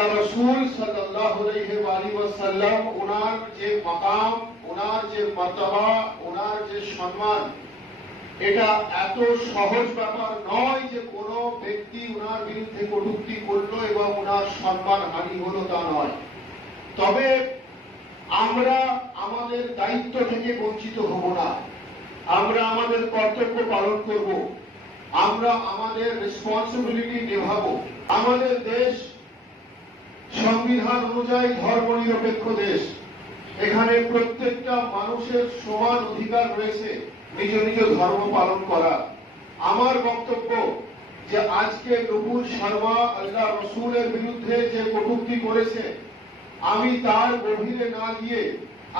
আল্লাহ রাসূল সাল্লাল্লাহু আলাইহি ওয়াসাল্লাম ওনার যে মাকাম, ওনার যে মর্তবা, ওনার যে সম্মান, এটা এত সহজ ব্যাপার নয় যে কোনো ব্যক্তি ওনার বিরুদ্ধে কটূক্তি করলো এবং ওনার সম্মান হানি হলো, তা নয়। তবে আমরা আমাদের দায়িত্ব থেকে বঞ্চিত হব না, আমরা আমাদের কর্তব্য পালন করব, আমরা আমাদের রেসপন্সিবিলিটি নেভাবো। আমাদের দেশ সংবিধান অনুযায়ী ধর্মনিরপেক্ষ দেশ, এখানে প্রত্যেকটা মানুষের সমান অধিকার রয়েছে নিজ নিজ ধর্ম পালন করা। আমার বক্তব্য যে আজকে নূপুর শর্মা আল্লাহ রসুলের বিরুদ্ধে যে কটূক্তি করেছে, আমি তার গভীরে না গিয়ে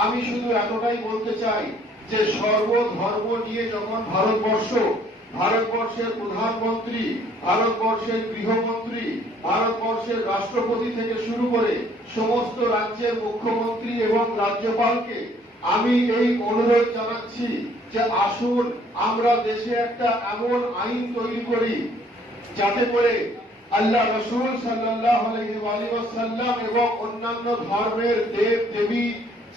আমি শুধু এতটাই বলতে চাই যে সর্বধর্ম নিয়ে যখন ভারতবর্ষের প্রধানমন্ত্রী, ভারতবর্ষের গৃহমন্ত্রী, ভারতবর্ষের রাষ্ট্রপতি থেকে শুরু করে সমস্ত রাজ্যের মুখ্যমন্ত্রী এবং রাজ্যপালকে আমি এই অনুরোধ জানাচ্ছি যে আসুন আমরা দেশে একটা এমন আইন তৈরি করি যাতে করে আল্লাহ রাসূল সাল্লাল্লাহু আলাইহি ওয়াসাল্লাম এবং অন্যান্য ধর্মের দেব দেবী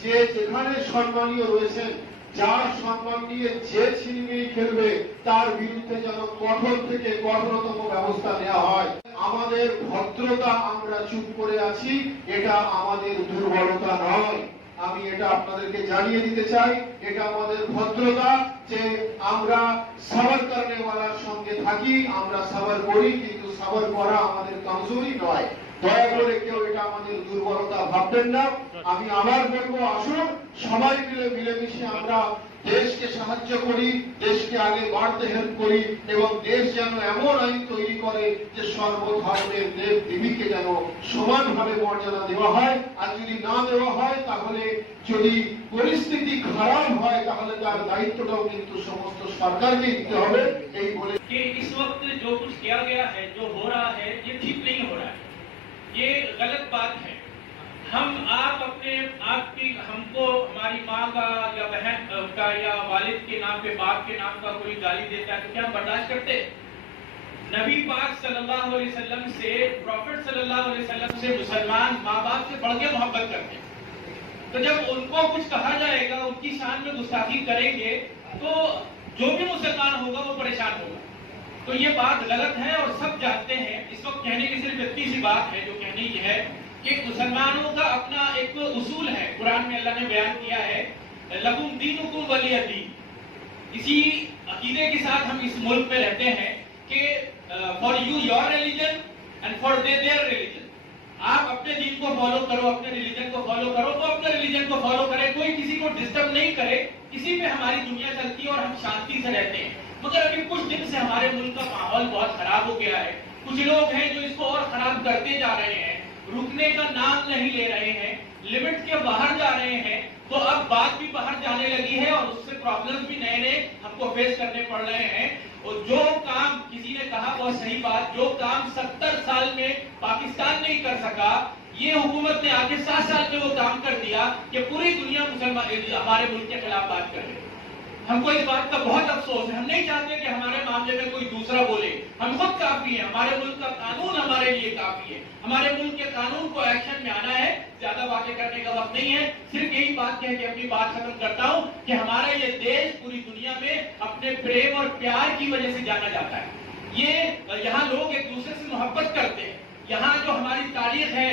যে যেখানে সম্মানীয় রয়েছেন, যার সম্মান নিয়ে যে ছিনিমিনি খেলবে তার বিরুদ্ধে যেন কঠোর থেকে কঠোরতম ব্যবস্থা নেওয়া হয়। আমাদের ভদ্রতা, আমরা চুপ করে আছি, এটা আমাদের দুর্বলতা নয়। আমি এটা আপনাদেরকে জানিয়ে দিতে চাই, এটা আমাদের ভদ্রতা যে আমরা সবর করনে ওয়ালার সঙ্গে থাকি, আমরা সবর করি, কিন্তু সবর করা আমাদের কমজোরি নয়। দয়া করে কেউ এটা আমাদের দুর্বলতা ভাববেন না। আমি আবার বলবো, আসুন সবাই মিলে মিলেমিশে আমরা দেশকে সাহায্য করি, দেশকে আগে বাড়তে হেল্প করি এবং দেশ যেন এমন আইন তৈরি করে যে সর্বধর্মের দেব দেবীকে যেন সমানভাবে মর্যাদা দেওয়া হয়। আর যদি না দেওয়া হয়, তাহলে যদি পরিস্থিতি খারাপ হয়, তাহলে তার দায়িত্বটাও কিন্তু সমস্ত সরকারকে দিতে হবে। এই বলে इस वक्त जो कुछ किया गया है, जो हो रहा है, ये ठीक नहीं हो रहा है, ये गलत बात है। हम आपकी हमको हमारी माँ का या बहन का या वालिद के नाम पे, बाप के नाम का कोई गाली देता है तो क्या हम बर्दाश्त करते? नबी पाक सल्लल्लाहु अलैहि वसल्लम से, प्रॉफिट सल्लल्लाहु अलैहि वसल्लम से मुसलमान माँ बाप से बढ़ के मोहब्बत करते हैं। तो जब उनको कुछ कहा जाएगा, उनकी शान में गुस्ताखी करेंगे, तो जो भी मुसलमान होगा वो परेशान होगा। तो ये बात गलत है और सब जानते हैं। इस वक्त कहने की सिर्फ इतनी सी बात है, जो कहनी ये है कि मुसलमानों का अपना एक उसूल है, कुरान में अल्लाह ने बयान किया है, लकुम दीनुकुम वलिय दीन। इसी अकीदे के साथ हम इस मुल्क में रहते हैं कि for you your religion and for their religion. आप अपने दीन को फॉलो करो, अपने रिलीजन को फॉलो करो, वो अपने रिलीजन को फॉलो करे, कोई किसी को डिस्टर्ब नहीं करे। इसी पे हमारी दुनिया चलती है और हम शांति से रहते हैं। मगर अभी कुछ दिन से हमारे मुल्क का माहौल बहुत खराब हो गया है। कुछ लोग हैं जो इसको और खराब करते जा रहे हैं, रुकने का नाम नहीं ले रहे हैं, लिमिट के बाहर जा रहे हैं। तो अब बात भी बाहर जाने लगी है और उससे प्रॉब्लम्स भी नए नए हमको फेस करने पड़ रहे हैं। और जो काम किसी ने कहा बहुत सही बात, जो काम 70 साल में पाकिस्तान नहीं कर सका, ये हुकूमत ने आगे 7 साल में वो काम कर दिया कि पूरी दुनिया मुसलमान हमारे मुल्क के खिलाफ बात कर रही है। हमको इस बात का बहुत अफसोस है। हम नहीं चाहते कि हमारे मामले में कोई दूसरा बोले। हम खुद काफी हैं, हमारे मुल्क का कानून हमारे लिए काफी है। हमारे मुल्क के कानून को एक्शन में आना है। ज्यादा बातें करने का वक्त नहीं है, सिर्फ यही बात कह के अपनी बात खत्म करता हूँ कि हमारा ये देश पूरी दुनिया में अपने प्रेम और प्यार की वजह से जाना जाता है। ये यहाँ लोग एक दूसरे से मोहब्बत करते हैं। यहाँ जो हमारी तारीख है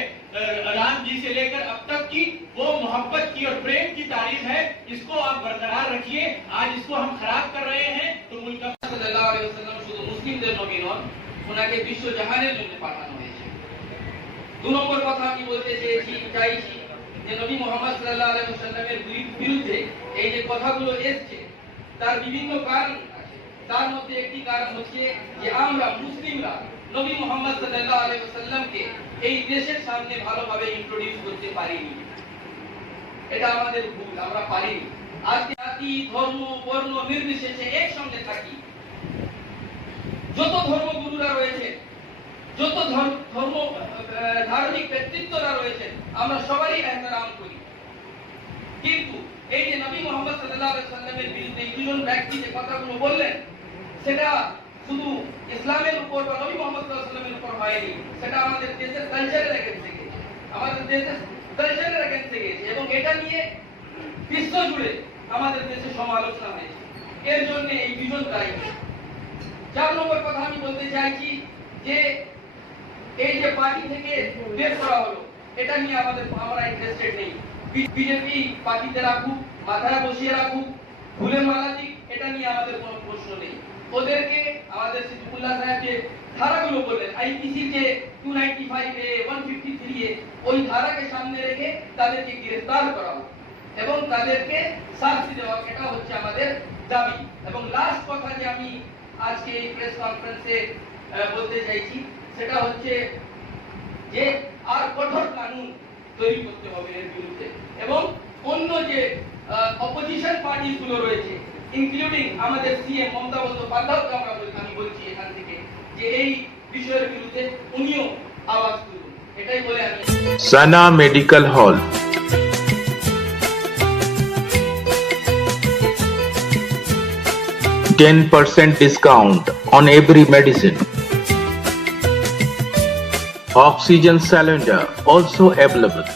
राम जी से लेकर अब तक की, वो मोहब्बत की और प्रेम की तारीख है। इसको आप बरकरार रखिए। आज इसको हम खराब कर रहे हैं तो मुल्क সাল্লাল্লাহু আলাইহি ওয়াসাল্লাম শুধু মুসলিমদের নবী নন, ওনাকে বিশ্ব জাহানের জন্য পাঠানো হয়েছে। 2 নম্বর কথা আমি বলতে চাইছি যে নবী মুহাম্মদ সাল্লাল্লাহু আলাইহি ওয়াসাল্লামের বিরুদ্ধে এই যে কথাগুলো এসেছে, তার বিভিন্ন কারণ আছে। তার মধ্যে একটি কারণ হচ্ছে যে আমরা মুসলিমরা নবী মুহাম্মদ সাল্লাল্লাহু আলাইহি ওয়াসাল্লামকে এই দেশের সামনে ভালোভাবে ইন্ট্রোডিউস করতে পারিনি। এটা আমাদের ভুল, আমরা পারিনি। আজকে জাতি, ধর্ম, বর্ণ নির্বিশেষে একসঙ্গে থাকি। যত ধর্মগুরুরা রয়েছে, যত ধর্ম ধার্মিক ব্যক্তিত্বরা রয়েছেন, আমরা সবারই এহতেরাম করি। কিন্তু এই যে নবী মুহাম্মদ সাল্লাল্লাহু আলাইহি ওয়াসাল্লামের বিরুদ্ধে দুজন ব্যক্তি যে কথাগুলো বললেন, সেটা শুধু ইসলামের উপর বা নবী মুহাম্মদ সাল্লাল্লাহু আলাইহি ওয়াসাল্লামের উপর হয়নি, সেটা আমাদের দেশের কালচারে লেগে থেকে আমাদের দেশের কালচারের এগেন্স্টে গেছে এবং এটা নিয়ে বিশ্ব জুড়ে আমাদের দেশে সমালোচনা হয়েছে। এর জন্য এই দুজন দায়ী। 4 নম্বর কথা আমি বলতে চাইছি যে এই যে পার্টি থেকে বের করা হলো এটা নিয়ে আমরা ইন্টারেস্টেড নেই। বিজেপি পার্টিতে রাখুক, মাথায় বসিয়ে রাখুক, ফুলে মালা দিক, এটা নিয়ে আমাদের কোনো প্রশ্ন নেই। ওদেরকে আমাদের সিদ্দিকুল্লাহ সাহেব যে ধারাগুলো বললেন আইপিসি যে 295 এ 153 এ ওই ধারাকে সামনে রেখে তাদেরকে গ্রেফতার করা হোক এবং তাদেরকে শাস্তি দেওয়া, এটা হচ্ছে আমাদের দাবি। এবং লাস্ট কথা যে আমি আজকে এই প্রেস কনফারেন্সে বলতে চাইছি সেটা হচ্ছে যে আর কঠোর কানুন তৈরি করতে হবে এর বিরুদ্ধে এবং অন্য যে অপোজিশন পার্টিগুলো রয়েছে ইনক্লুডিং আমাদের সিএম মমতা বন্দ্যোপাধ্যায়কে আমি বলছি এখান থেকে যে এই বিষয়ের বিরুদ্ধে উনিও আওয়াজ তুলুন। এটাই বলে আমি Sana Medical Hall. 10% discount on every medicine. Oxygen cylinder also available.